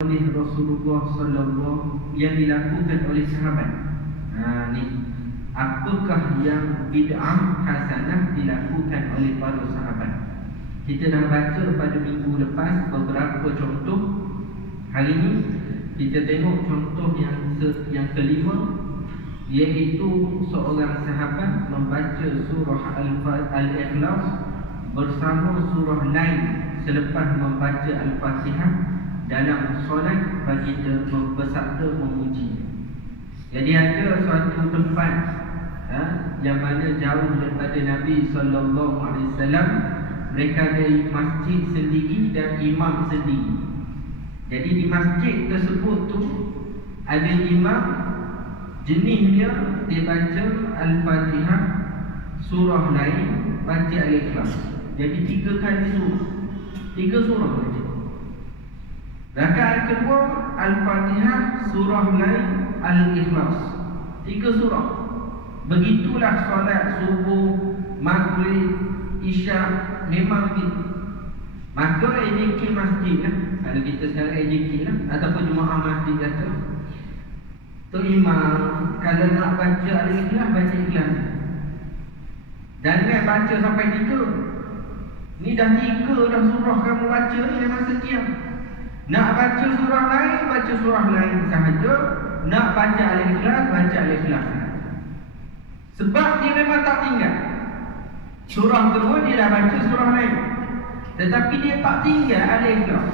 oleh Rasulullah sallallahu yang dilakukan oleh sahabat. Ni apakah yang bid'ah hasanah dilakukan oleh para sahabat. Kita dah baca pada minggu lepas beberapa contoh. Hari ini kita tengok contoh yang kelima, iaitu seorang sahabat membaca surah Al-Ikhlas bersama surah lain selepas membaca Al-Fatihah dalam solat baginda bersabda memuji. Jadi ada suatu tempat yang mana jauh daripada Nabi SAW. Mereka ada masjid sendiri dan imam sendiri. Jadi di masjid tersebut tu ada imam, jenisnya dia baca Al-Fatihah, surah lain baca Al-Ikhlas. Jadi 3 kali surah, 3 surah baca. Rakaat kedua Al-Fatihah, surah lain Al-Ikhlas, 3 surah. Begitulah solat subuh, maghrib, isyak, memang begitu. Maka AJK masjid lah, kalau kita sekarang AJK lah, ataupun jemaah masjid kata, tu imam kalau nak baca Al-Ikhlas, baca Ikhlas. Jangan baca sampai 3. Ni dah 3 dah surah kamu baca ni memang sekian. Nak baca surah lain, baca surah lain sahaja. Nak baca Al-Ikhlas, baca Al-Ikhlas. Sebab dia memang tak tinggal. Surah kedua dia dah baca surah lain, tetapi dia tak tinggal Al-Ikhlas.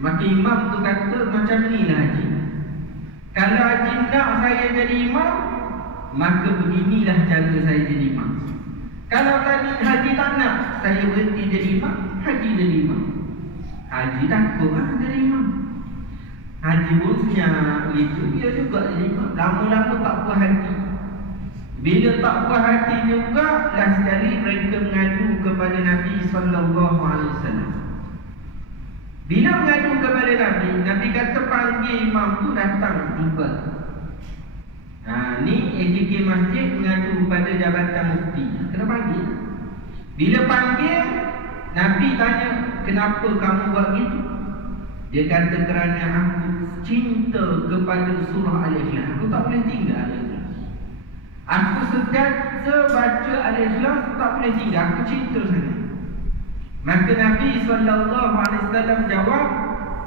Maka imam tu kata macam ni lah haji. Kalau haji nak saya jadi imam, maka beginilah cara saya jadi imam. Kalau tadi haji tak nak saya berhenti jadi imam, haji jadi imam. Haji takut jadi imam. Haji pun senyap itu dia juga jadi imam. Lama-lama tak puas hati. Bila tak puas hati juga, last sekali mereka mengadu kepada Nabi SAW. Bila mengadu kepada Nabi, Nabi kata panggil imam tu datang jumpa. Ni AJK masjid mengadu kepada Jabatan Mufti. Kena panggil. Bila panggil, Nabi tanya, kenapa kamu buat gitu? Dia kata kerana aku cinta kepada surah Al-Ikhlas. Aku tak boleh tinggal Al-Ikhlas. Aku sentiasa baca Al-Ikhlas, tak boleh tinggal. Aku cinta sangat. Maka Nabi SAW jawab,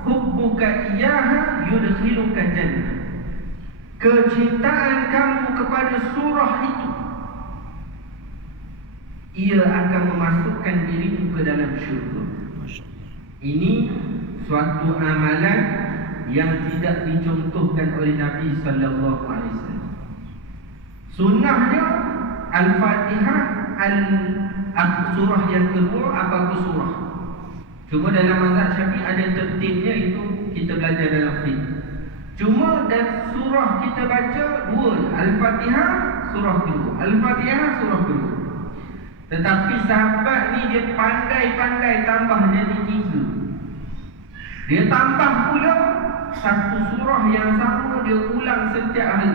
hubbuka iyyaha yudkhiluka jannah. Kecintaan kamu kepada surah itu, ia akan memasukkan dirimu ke dalam syurga. Ini suatu amalan yang tidak dicontohkan oleh Nabi SAW. Sunnahnya Al-Fatihah, surah yang kedua apa-apa surah. Cuma dalam mazhab Syafi'i ada tertibnya, itu kita belajar dalam fiqh. Cuma dan surah kita baca 2, Al-Fatihah, surah kedua, Al-Fatihah, surah kedua. Tetapi sahabat ni dia pandai-pandai tambah jadi 3. Dia tambah pula satu surah yang sama dia ulang setiap hari.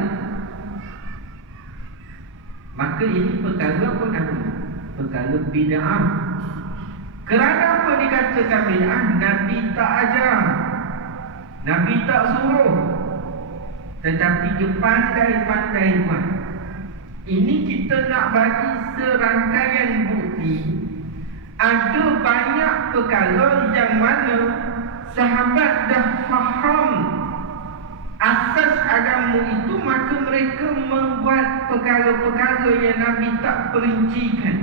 Maka ini perkara apa namanya? Perkara bid'ah. Kerana apa dikatakan bid'ah? Nabi tak ajar, Nabi tak suruh, tetapi dia pandai-pandai buat. Ini kita nak bagi serangkaian bukti. Ada banyak perkara yang mana sahabat dah faham asas agama itu, maka mereka membuat perkara-perkara yang Nabi tak perincikan.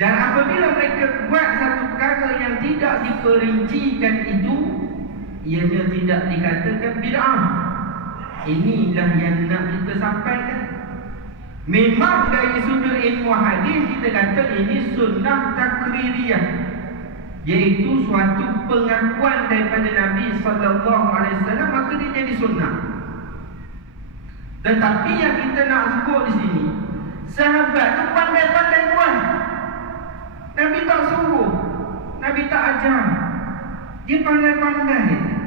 Dan apabila mereka buat satu perkara yang tidak diperincikan itu, ianya tidak dikatakan bid'ah. Inilah yang nak kita sampaikan. Memang dari sudut ilmu hadis kita kata ini sunnah takririyah, iaitu suatu pengakuan daripada Nabi SAW, maka dia jadi sunnah. Tetapi yang kita nak sebut di sini, sahabat tu pandai-pandai buat. Nabi tak suruh, Nabi tak ajar, dia pandai-pandai.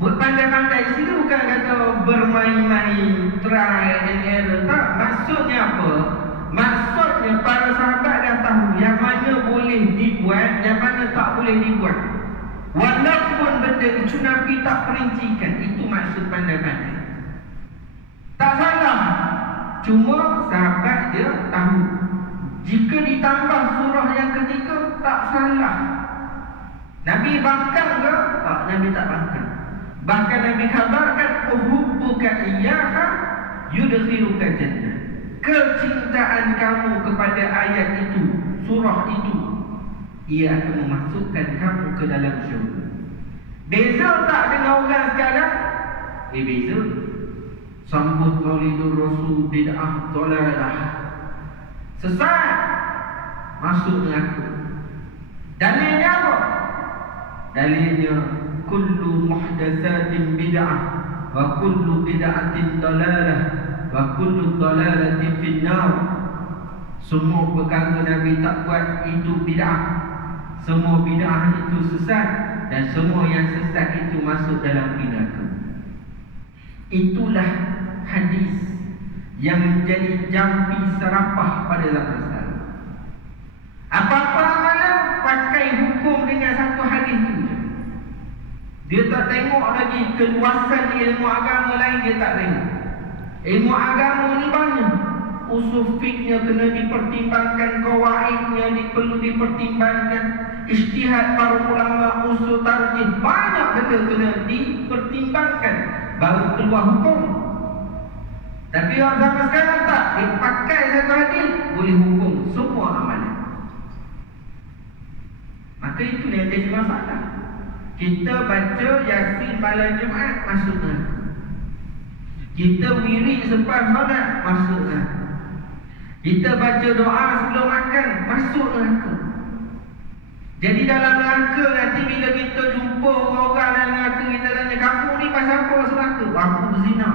Buat pandai-pandai di sini bukan kata bermain-main, try and error, tak. Maksudnya apa? Maksudnya para sahabat dah tahu yang mana boleh dibuat, yang mana tak boleh dibuat. Walaupun benda itu Nabi tak perincikan. Itu maksud pandai-pandai. Tak salah. Cuma sahabat dia tahu. Jika ditambah surah yang ketiga, tak salah. Nabi bangkang ke? Tak, Nabi tak bangkang. Bahkan Nabi kabarkan, uhubbuka iyyaha yudkhiluka jannah. Kecintaan kamu kepada ayat itu, surah itu, ia akan memasukkan kamu ke dalam syurga. Beza tak dengan orang sekarang? Beza. Sambut Maulidur Rasul bid'ah dalalah. Sesat, masuk neraka. Dalilnya apa? Dalilnya kullu muhdatsatin bid'ah wa kullu bid'atin dalalah wa kullu dalalatin finnar. Semua perkara Nabi tak buat itu bid'ah. Semua bid'ah itu sesat, dan semua yang sesat itu masuk dalam neraka. Itulah hadis yang menjadi jampi serapah pada zaman sekarang. Apa-apa amalan pakai hukum dengan satu hadis itu. Dia tak tengok lagi keluasan ilmu agama lain, dia tak tengok. Ilmu agama ni banyak. Usul fiknya kena dipertimbangkan, qawaidnya perlu dipertimbangkan, ijtihad para ulama, usul tarjih, banyak benda kena dipertimbangkan baru keluar hukum. Tapi orang zaman sekarang tak, dia pakai satu hadis boleh hukum semua amalan. Maka itu yang jadi masalah. Kita baca Yasin malam Jumaat, masuk neraka. Kita wirid selepas solat, masuk neraka. Kita baca doa sebelum makan, masuk neraka. Jadi dalam neraka nanti bila kita jumpa orang dalam neraka, kita tanya, kamu ni pasal apa masuk neraka? Aku berzina.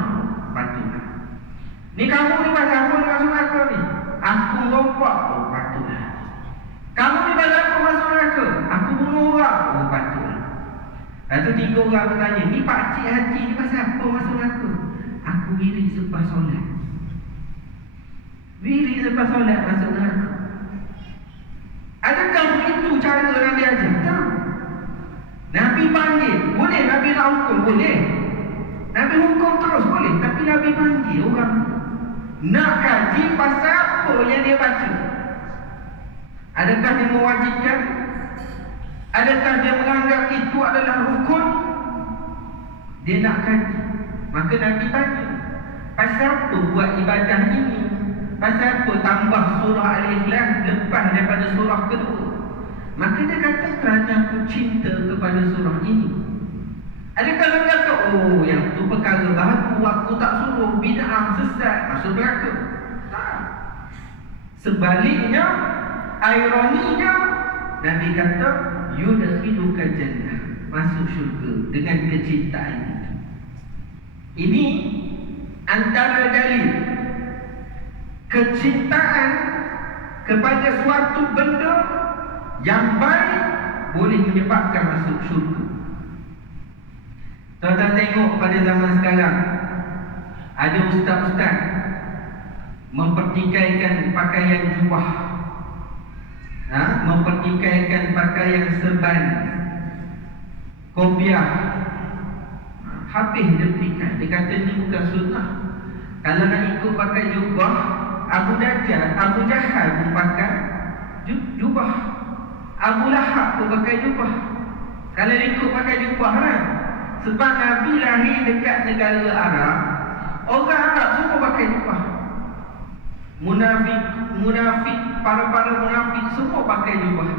Patutlah. Ni kamu ni pasal apa masuk neraka ni? Aku rompak. Oh, patutlah. Kamu ni pasal apa masuk neraka? Aku bunuh orang. Oh, patutlah. Lepas tu 3 orang bertanya, ni pakcik haji ni pasal apa masuk neraka? Aku wirid selepas solat. Wirid selepas solat masuk neraka. Adakah begitu cara Nabi ajar? Tak. Nabi panggil, boleh Nabi nak hukum? Boleh. Nabi hukum terus? Boleh. Tapi Nabi panggil orang nak kaji pasal apa yang dia baca. Adakah dia mewajibkan? Adakah dia menganggap itu adalah rukun? Dia nak kaji. Maka Nabi tanya, pasal apa buat ibadah ini? Pasal apa tambah surah Al-Ikhlas lepas daripada surah kedua? Maka dia kata, kerana aku cinta kepada surah ini. Adakah dia kata, oh yang tu perkara baru, aku tak suruh, bid'ah, sesat, masuk neraka? Tak. Sebaliknya, ironinya, Nabi kata, yudkhiluka jannah, masuk syurga dengan kecintaan itu. Ini antara dalil kecintaan kepada suatu benda yang baik boleh menyebabkan masuk syurga. Tuan-tuan tengok pada zaman sekarang, ada ustaz-ustaz mempertikaikan pakaian jubah, mempertikaikan pakaian serban, kopiah. Habis dia petikai, dia kata ni bukan sunnah. Kalau nak ikut pakai jubah, Abu Jahal pun pakai jubah, Abu Lahab pun pakai jubah. Kalau ikut pakai jubah kan? Sebab Nabi lahir dekat negara Arab, orang Arab semua pakai jubah. Munafik, para munafik semua pakai jubah.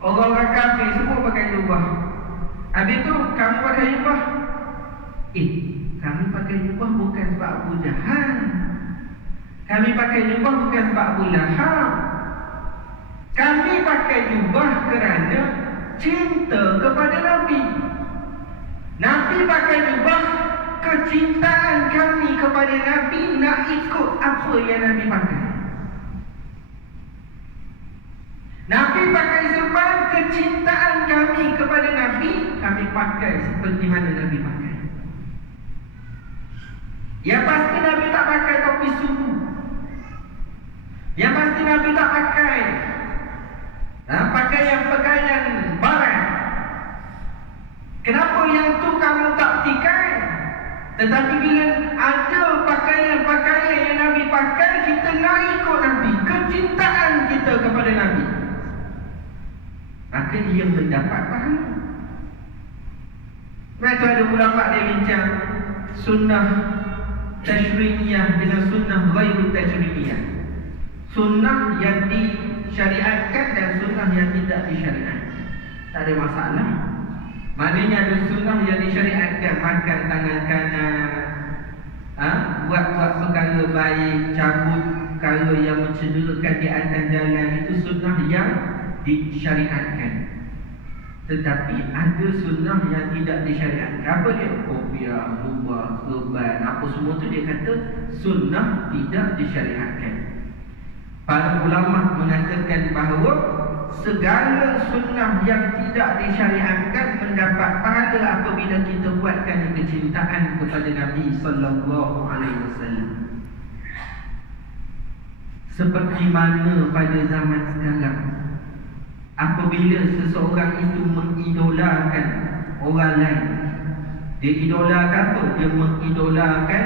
Orang-orang kafir semua pakai jubah. Habis tu kamu pakai jubah. Kami pakai jubah bukan sebab Abu Jahal. Kami pakai jubah bukan sebab Abu Lahab. Kami pakai jubah kerana cinta kepada Nabi. Nabi pakai jubah, kecintaan kami kepada Nabi, nak ikut apa yang Nabi pakai. Nabi pakai serban, kecintaan kami kepada Nabi, kami pakai seperti mana Nabi pakai. Yang pasti Nabi tak pakai topi suku. Yang pasti Nabi tak pakai pakaian barat. Kenapa yang tu kamu tak pakai? Tetapi bila ada pakaian-pakaian yang Nabi pakai, kita nak ikut Nabi. Kecintaan kita kepada Nabi, maka dia mendapat pahala. Macam ada ulama dia bincang sunnah tashri'iyah dengan sunnah ghairu tashri'iyah. Sunnah yang disyariatkan dan sunnah yang tidak disyariatkan. Tak ada masalah. Maknanya ada sunnah yang disyariatkan, makan tangan kanan, buat-buat perkara baik, cabut perkara yang mencederakan di atas jalan, itu sunnah yang disyariatkan. Tetapi ada sunnah yang tidak disyariatkan. Apa dia? Kopiah, rubah, serban, apa semua tu dia kata sunnah tidak disyariatkan. Para ulama mengatakan bahawa segala sunnah yang tidak disyariatkan mendapat pahala apabila kita buat kerana kecintaan kepada Nabi sallallahu alaihi wasallam. Seperti mana pada zaman sekarang, apabila seseorang itu mengidolakan orang lain, dia idolakan apa? Dia mengidolakan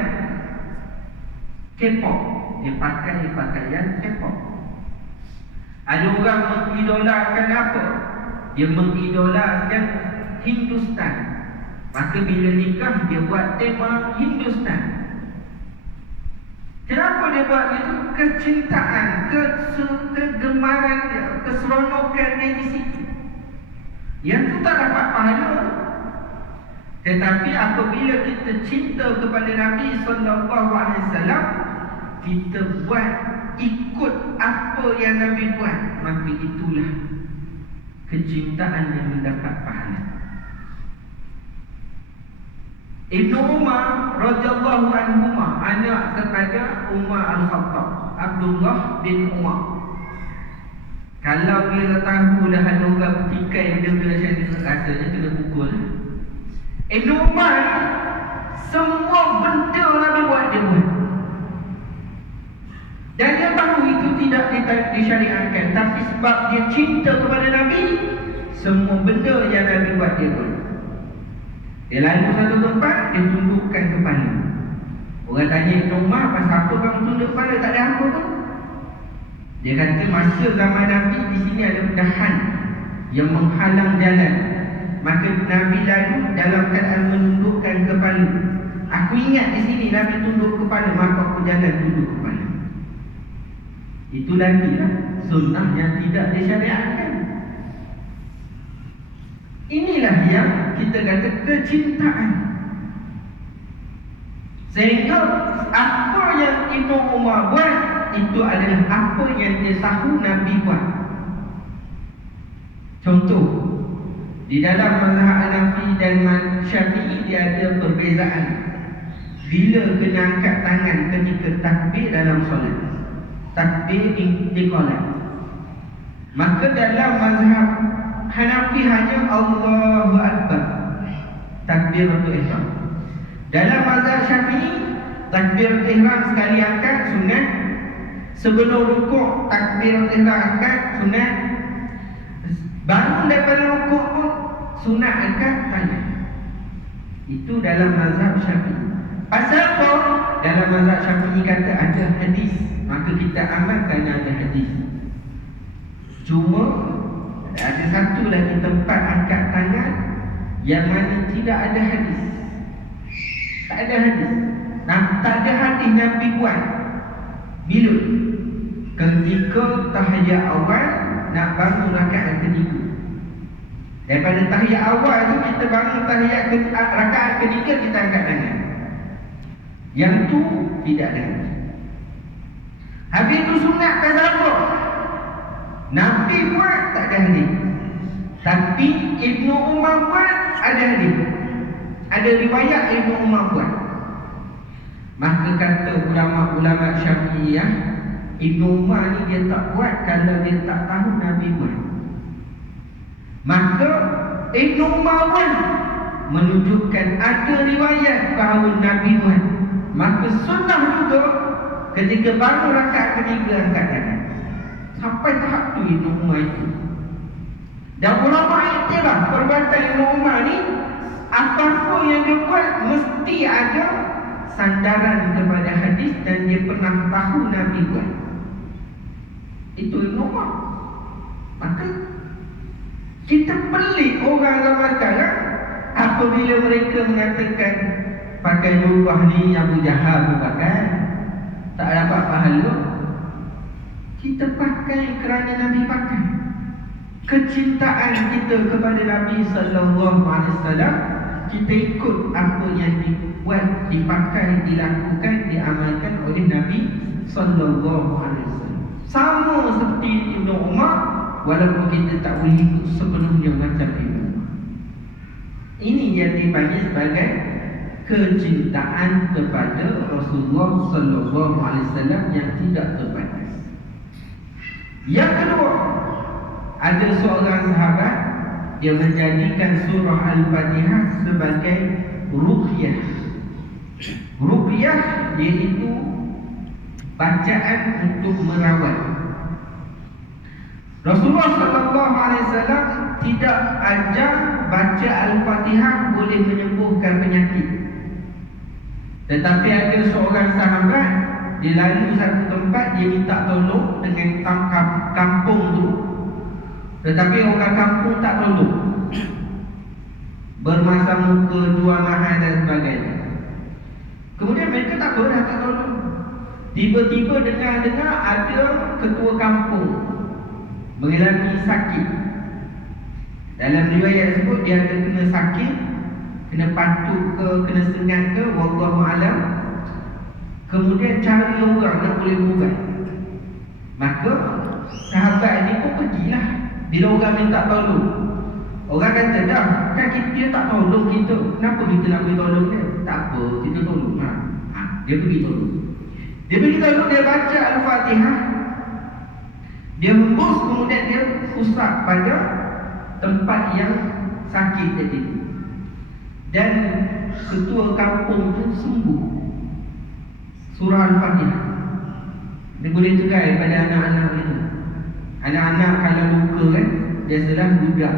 K-pop. Dia pakai pakaian K-pop. Ada orang mengidolakan apa? Dia mengidolakan Hindustan. Maka bila nikah dia buat tema Hindustan. Kenapa dia buat itu? Kecintaan, kegemaran dia, keseronokan dia di situ. Yang itu tak dapat pahala. Tetapi apabila kita cinta kepada Nabi sallallahu alaihi wasallam, kita buat ikut apa yang Nabi buat, maka itulah kecintaan yang mendapat pahala. Ibnu Umar radhiyallahu anhu, anak kepada Umar Al-Khattab, Abdullah bin Umar. Kalau dia tahu dah ada orang bertikai benda-benda macam ni, rasanya kena pukul. Ibnu Umar ni semua benda Nabi buat dia buat. Dan dia tahu itu tidak disyariatkan, tapi sebab dia cinta kepada Nabi, semua benda yang Nabi buat dia buat. Dia lalu satu tempat, dia tundukkan kepala. Orang tanya Ibn Umar, pasal apa kamu tunduk kepala? Tak ada apa tu. Dia kata masa zaman Nabi di sini ada dahan yang menghalang jalan. Maka Nabi lalu dalam keadaan menundukkan kepala. Aku ingat di sini Nabi tunduk kepala, maka aku jalan tunduk kepala. Itu lagi lah sunnah yang tidak disyariatkan. Inilah yang kita kata kecintaan. Sehingga apa yang Ibnu Umar buat, itu adalah apa yang dia tahu Nabi buat. Contoh, di dalam mazhab Hanafi dan Syafi'i dia ada perbezaan bila kena angkat tangan ketika takbir dalam solat, takbir iqamat. Maka dalam mazhab Hanafi hanya Allahu Akbar, takbiratul ihram. Dalam mazhab Syafi'i, takbiratul ihram sekali angkat sunat. Sebelum rukuk, takbiratul ihram angkat sunat. Bangun daripada rukuk pun sunat angkat tangan. Itu dalam mazhab Syafi'i. Pasal apa? Dalam mazhab Syafi'i kata ada hadis, maka kita amalkan ada hadis. Cuma ada satu lagi tempat angkat tangan yang mana tidak ada hadis. Tak ada hadis. Tak ada hadis Nabi buat. Bila? Ketika tahiyat awal nak bangun rakaat ketiga. Daripada tahiyat awal tu kita bangun tahiyat rakaat ketiga, kita angkat tangan. Yang tu tidak ada hadis. Habis tu sunat pasal apa? Nabi buat tak ada hadis. Tapi Ibnu Umar buat ada hadis. Ada riwayat Ibnu Umar buat. Maka kata ulama-ulama Syafi'iyah, Ibnu Umar ni dia tak buat kalau dia tak tahu Nabi buat. Maka Ibnu Umar pun menunjukkan ada riwayat bahawa Nabi buat. Maka sunnah juga ketika bangun rakaat ketiga angkat tangan. Sampai tahap tu Ibnu Umar itu. Dan ulama iktiraf perbuatan Ibnu Umar ni Apa-apa yang dia buat mesti ada sandaran kepada hadis dan dia pernah tahu Nabi buat. Itu Ibn Umar. Maka kita pelik orang zaman sekarang apabila mereka mengatakan pakai jubah ni Abu Jahal pun pakai, tak dapat pahala. Kita pakai kerana Nabi pakai. Kecintaan kita kepada Nabi sallallahu alaihi wasallam, kita ikut apa yang dibuat, dipakai, dilakukan, diamalkan oleh Nabi sallallahu alaihi wasallam. Sama seperti Ibn Umar, walaupun kita tak boleh ikut sepenuhnya macam Ibn Umar. Ini yang dipanggil sebagai kecintaan kepada Rasulullah sallallahu alaihi wasallam yang tidak terbatas. Yang kedua, ada seorang sahabat yang menjadikan surah Al-Fatihah sebagai ruqyah. Ruqyah iaitu bacaan untuk merawat. Rasulullah sallallahu alaihi wasallam tidak ajar baca Al-Fatihah boleh menyembuhkan penyakit. Tetapi ada seorang sahabat, dia lalu satu tempat, dia minta tolong dengan kampung tu. Tetapi orang kampung tak tolong, bermasa muka, jual mahal dan sebagainya. Kemudian mereka tak pernah tak tolong. Tiba-tiba dengar ada ketua kampung mengalami sakit. Dalam riwayat tersebut dia ada kena sakit, kena patuk ke, kena sengat ke, wallahu alam. Kemudian cari orang nak boleh ubat. Maka sahabat ni pun pergilah. Bila orang minta tolong, orang kata dah, kan dia tak tolong kita, kenapa kita nak pergi tolong dia? Tak apa, kita tolong. Dia pergi tolong. Dia pergi tolong, dia baca Al-Fatihah, dia hembus, kemudian dia usap pada tempat yang sakit tadi. Dan ketua kampung tu sembuh. Surah Al-Fatihah dia boleh tegai pada anak-anak itu. Anak-anak kalau luka kan, biasalah budak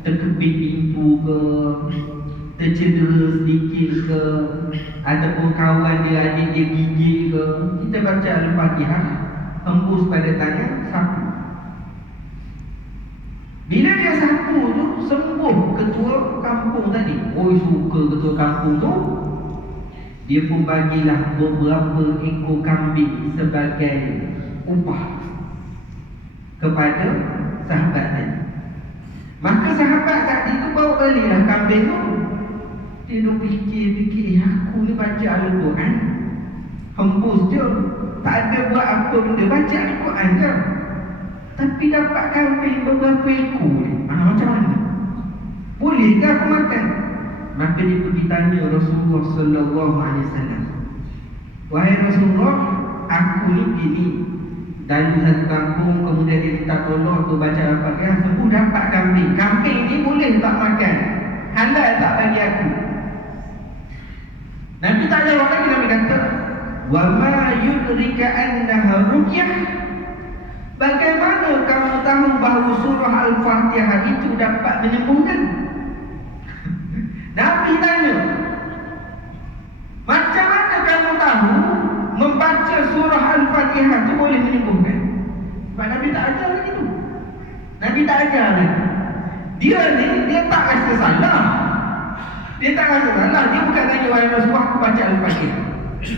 terkepit pintu ke, tercedera sedikit ke, ataupun kawan dia, adik dia gigit ke, kita baca Al-Fatihah, hembus pada tangan, sapu. Bila dia sapu tu, sembuh ketua kampung tadi. Suka ketua kampung tu. Dia pun bagilah beberapa ekor kambing sebagai upah kepada sahabat tadi. Maka sahabat tadi tu bawa baliklah kambing tu. Dia duk fikir, aku ni baca Al-Quran, hembus je, tak ada buat apa benda, baca Al-Quran je, tapi dapat kambing beberapa ekor ni. Macam mana? Boleh ke aku makan? Maka dia pergi tanya Rasulullah sallallahu alaihi wasallam, wahai Rasulullah, aku ni gini, dari satu kampung, kemudian dia minta tolong aku baca Al-Fatihah, sembuh, dapat kambing. Kambing ni boleh tak makan? Halal tak bagi aku? Nabi tak jawab lagi. Nabi kata, wa ma yudrika annaha ruqyah. Bagaimana kamu tahu bahawa surah Al-Fatihah itu dapat menyembuhkan? Nabi tanya, macam mana kamu tahu membaca surah Al-Fatihah itu boleh menyembuhkan? Sebab Nabi tak ajar lagi tu. Nabi tak ajar lagi. Dia ni, dia tak rasa salah. Dia tak rasa salah. Dia bukan tanya, wahai Rasulullah, aku baca Al-Fatihah,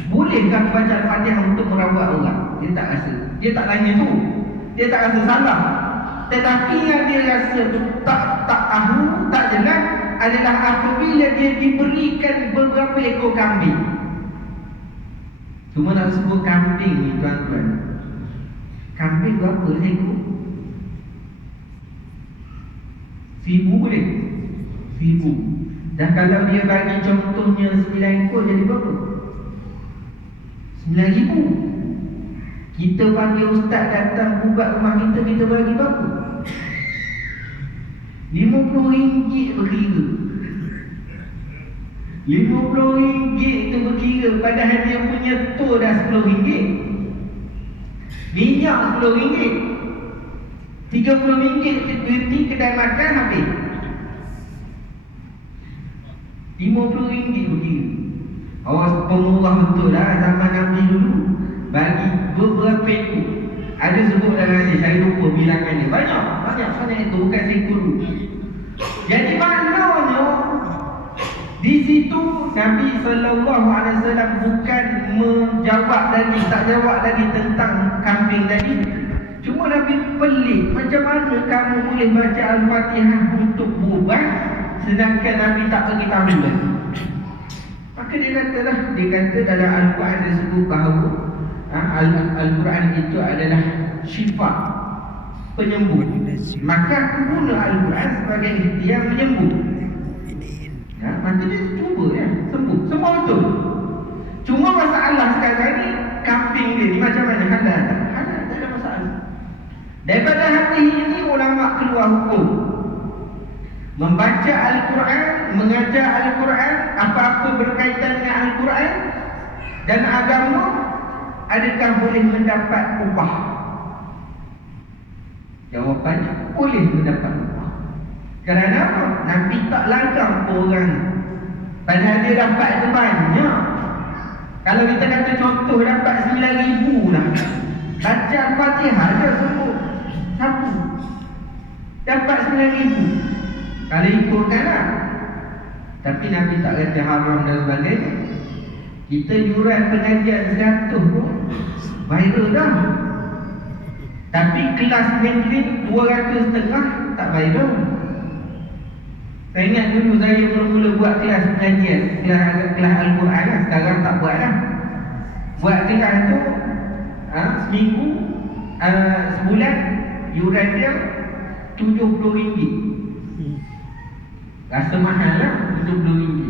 bolehkah aku baca Al-Fatihah untuk merawat orang? Dia tak rasa. Dia tak tanya tu. Dia tak rasa salah. Tetapi yang dia rasa tak tahu, tak jelas adalah apabila dia diberikan beberapa ekor kambing. Cuma nak sebut kambing ni tuan-tuan, kambing berapa ekor? 1000 boleh? 1000. Dan kalau dia bagi contohnya 9 ekor, jadi berapa? 9,000. Kita panggil ustaz datang buat rumah kita, kita bagi berapa? RM50 berkira. RM50 itu berkira, padahal dia punya tu dah RM10. Minyak RM10, RM30 duty kedai makan habis. RM50 berkira. Awas pemurah betul lah zaman Nabi dulu. Bagi beberapa ekor. Ada sebut dalam hadis, saya lupa bilangan dia. Banyak itu, bukan seekor. Jadi maknanya di situ Nabi SAW bukan menjawab lagi, tak jawab lagi tentang kambing tadi. Cuma Nabi pelik, macam mana kamu boleh baca Al-Fatihah untuk berubat sedangkan Nabi tak beritahu lagi. Maka dia kata dalam Al-Quran disebut bahawa Al-Quran itu adalah syifa, penyembuh. Maka aku guna Al-Quran sebagai ikhtiar menyembuh. Maka dia cuba sembuh. Semua betul. Cuma masalah sekarang ni, kambing dia ni macam mana? Halal tak? Halal, tak ada masalah. Daripada hati ini ulama keluar hukum. Membaca Al-Quran, mengajar Al-Quran, apa-apa berkaitan dengan Al-Quran dan agama, adakah boleh mendapat upah? Jawapannya, boleh mendapat upah. Kerana apa? Nabi tak larang orang. Padahal dia dapat itu banyak. Kalau kita kata contoh dapat 9,000 lah. Baca Al-Fatihah dia semua satu dapat 9,000. Kalau ikutkan lah. Tapi Nabi tak kata haram dan sebagainya. Kita yuran pengajian 100 pun viral dah. Tapi kelas Mandarin 250 tak viral. Saya ingat dulu saya mula-mula buat kelas pengajian, kelas Al-Quran lah. Sekarang tak buat lah. Buat kelas tu seminggu, sebulan yuran dia RM70. Rasa mahal lah, RM70.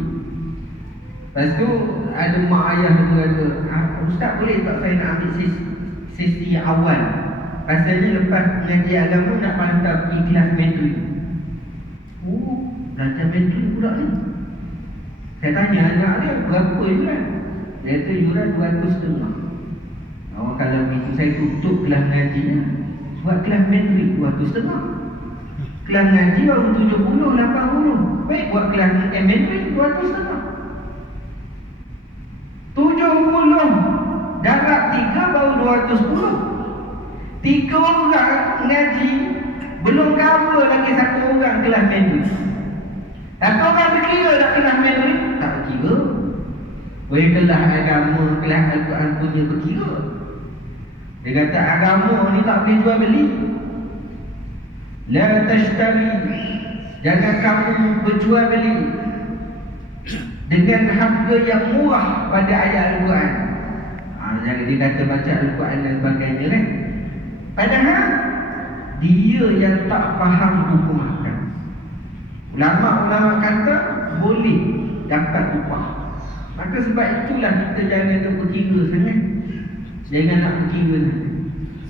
Lepas tu ada mak ayah tu kata, Ustaz boleh tak saya nak ambil sesi awal? Pasalnya lepas mengaji agama nak hantar pergi kelas Mandarin. Belajar Mandarin pula ni. Saya tanya anak dia, berapa yuran? Dia kata yuran RM250. Kalau begitu saya tutup kelas mengaji lah. Buat kelas Mandarin RM250. Kelas mengaji baru RM70, RM80. Baik buat kelas Mandarin RM250. 70 darab 3 baru 210. 3 orang mengaji, belum cover lagi 1 orang kelas Mandarin. Tapi orang berkira tak kelas Mandarin? Tak berkira. Boleh kelas agama, kelas Al-Quran punya berkira. Dia kata agama ni tak boleh jual beli. La tashtari, jangan kamu berjual beli dengan harga yang murah pada ayat Al-Quran. Jadi dia kata baca Al-Quran dan sebagainya kan. Padahal dia yang tak faham hukum akal. Ulama-ulama kata boleh dapat upah. Maka sebab itulah kita jangan terkira sangat. Jangan nak berkira sangat.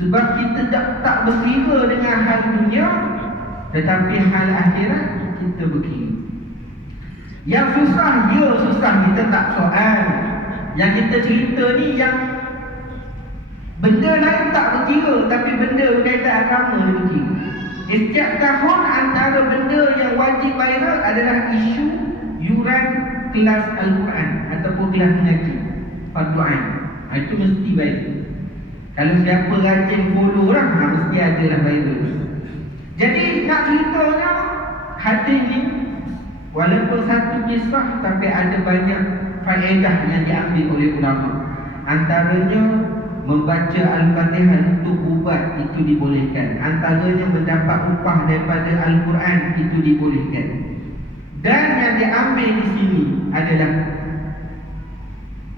Sebab kita tak berkira dengan hal dunia, tetapi hal akhirat kita berkira. Yang susah, susah kita tak soal. Yang kita cerita ni yang benda lain tak berkira, tapi benda berkaitan agama ni berkira. Setiap tahun antara benda yang wajib viral adalah isu yuran kelas Al-Quran ataupun kelas mengaji fardu ain. Itu mesti viral. Kalau siapa rajin follow lah, mesti ada lah viral. Jadi nak ceritanya hadis ni walaupun satu kisah, tapi ada banyak faedah yang diambil oleh ulama. Antaranya membaca Al-Fatihah untuk ubat itu dibolehkan. Antaranya mendapat upah daripada Al-Quran itu dibolehkan. Dan yang diambil di sini adalah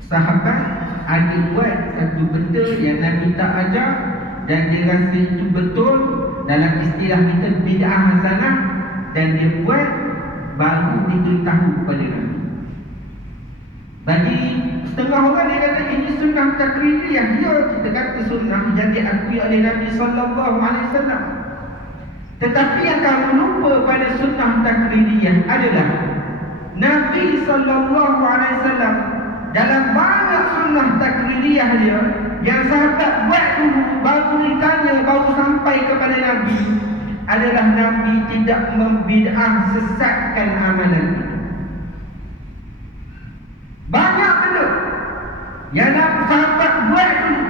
sahabat ada buat satu benda yang Nabi tak ajar dan dia rasa itu betul, dalam istilah kita bid'ah hasanah, dan dia buat baru diberitahu kepada Nabi. Bagi setengah orang dia kata ini sunnah takririah. Ya, kita kata sunnah yang diakui oleh Nabi SAW. Tetapi yang kamu lupa pada sunnah takririah adalah Nabi SAW dalam banyak sunnah takririah dia yang sahabat buat dulu baru ditanya, baru sampai kepada Nabi, adalah Nabi tidak membid'ah sesatkan amalan. Yang nak sahabat buat dulu,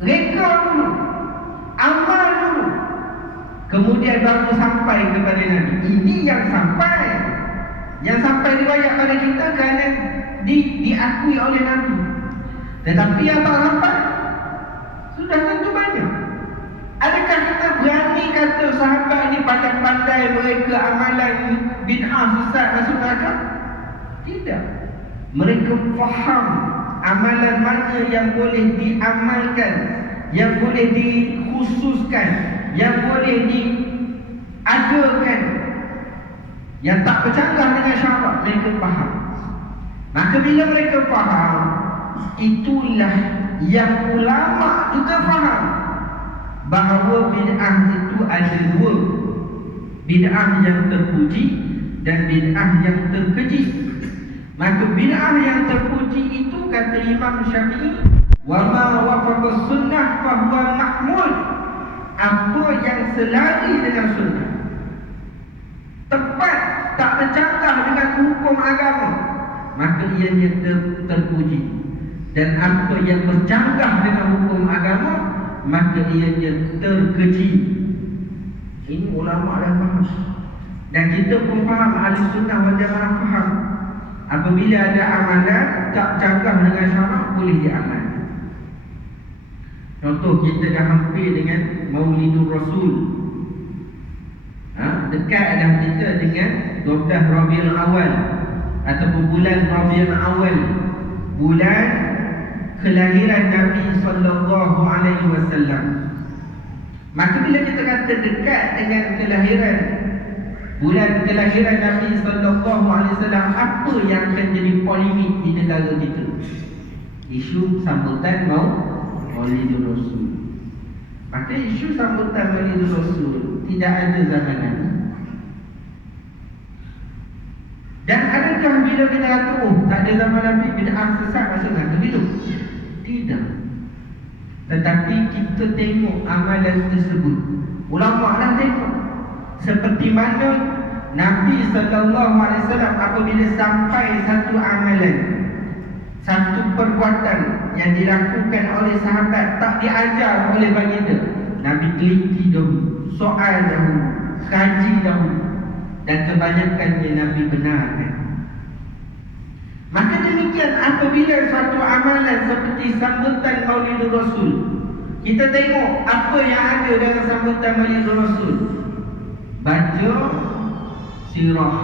reka dulu, amal dulu, kemudian baru sampai kepada Nabi. Ini yang sampai. Yang sampai riwayat pada kita kerana diakui oleh Nabi. Tetapi yang tak sampai sudah tentu banyak. Adakah kita berani kata sahabat ni pandai-pandai mereka amalan bid'ah sesat masuk neraka? Tidak. Mereka faham amalan mana yang boleh diamalkan, yang boleh dikhususkan, yang boleh diadakan, yang tak bercanggah dengan syarak. Mereka faham. Maka bila mereka faham, itulah yang ulama juga faham, bahawa bid'ah itu ada dua. Bid'ah yang terpuji dan bid'ah yang terkeji. Maka bid'ah yang terpuji itu, kata Imam Syafi'i, wa ma wafaqa sunnah fahuwa mahmud. Apa yang selari dengan sunnah, tepat, tak bercanggah dengan hukum agama, maka ianya terpuji. Dan apa yang bercanggah dengan hukum agama, maka ianya terkeji. Ini ulama dah faham. Dan kita pun faham, ahli sunnah wal jamaah faham. Apabila ada amalan tak canggah dengan syarak, boleh diamal. Contoh, kita dah hampir dengan Maulidur Rasul. Dekat dah kita dengan 12 Rabiul Awal ataupun bulan Rabiul Awal, bulan kelahiran Nabi sallallahu alaihi wasallam. Maka bila kita kata dekat dengan kelahiran, bulan kelahiran Nabi sallallahu alaihi wasallam, apa yang akan jadi polemik di negara kita? Isu sambutan Maulidur Rasul. Maka isu sambutan Maulidur Rasul tidak ada zaman Nabi. Dan adakah bila kita kata, oh tak ada zaman Nabi, bid'ah sesat masuk neraka? Begitu? Tidak. Tetapi kita tengok amalan tersebut, ulama dah tengok seperti mana Nabi sallallahu alaihi wasallam apabila sampai satu amalan, satu perbuatan yang dilakukan oleh sahabat tak diajar oleh baginda, Nabi teliti dahulu, soal dahulu, kaji dahulu, dan kebanyakannya Nabi benarkan. Maka demikian apabila suatu amalan seperti sambutan Maulidur Rasul, kita tengok apa yang ada dalam sambutan Maulidur Rasul. Baca sirah,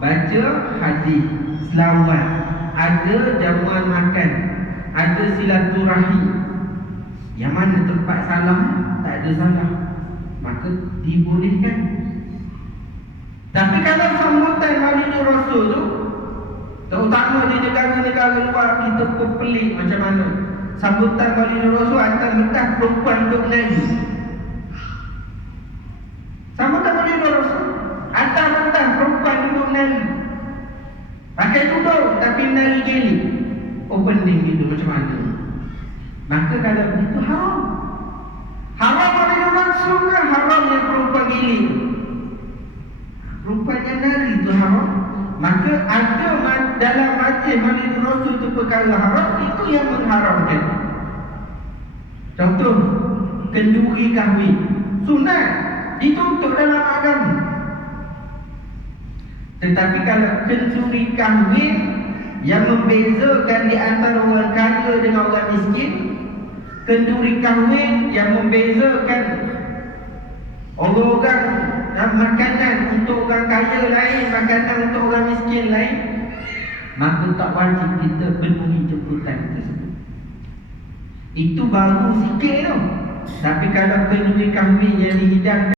baca hadis, selawat, ada jamuan makan, ada silaturahim. Yang mana tempat salah, tak ada salah, maka dibolehkan. Tapi kalau sambutan Maulidur Rasul tu, terutama di negara-negara luar, kita pun pelik macam mana sambutan Maulidur Rasul atas mentah perempuan untuk menari. Sambutan Maulidur Rasul atas mentah perempuan duduk menari, pakai tudung tapi menari geli. Opening gitu macam mana? Maka kalau begitu haram. Haram Maulidur Rasul ke haram yang perempuan geli? Perempuan yang nari itu haram. Maka ada dalam majlis Maulidur Rasul itu perkara haram, itu yang mengharamkan. Contoh, kenduri kahwin, sunat, dituntut dalam agama. Tetapi kalau kenduri kahwin yang membezakan di antara orang kaya dengan orang miskin, kenduri kahwin yang membezakan orang-orang, makanan untuk orang kaya lain, makanan untuk orang miskin lain, maka tak wajib kita penuhi jemputan tersebut. Itu baru sikit tu. Tapi kalau kenduri kahwin yang dihidangkan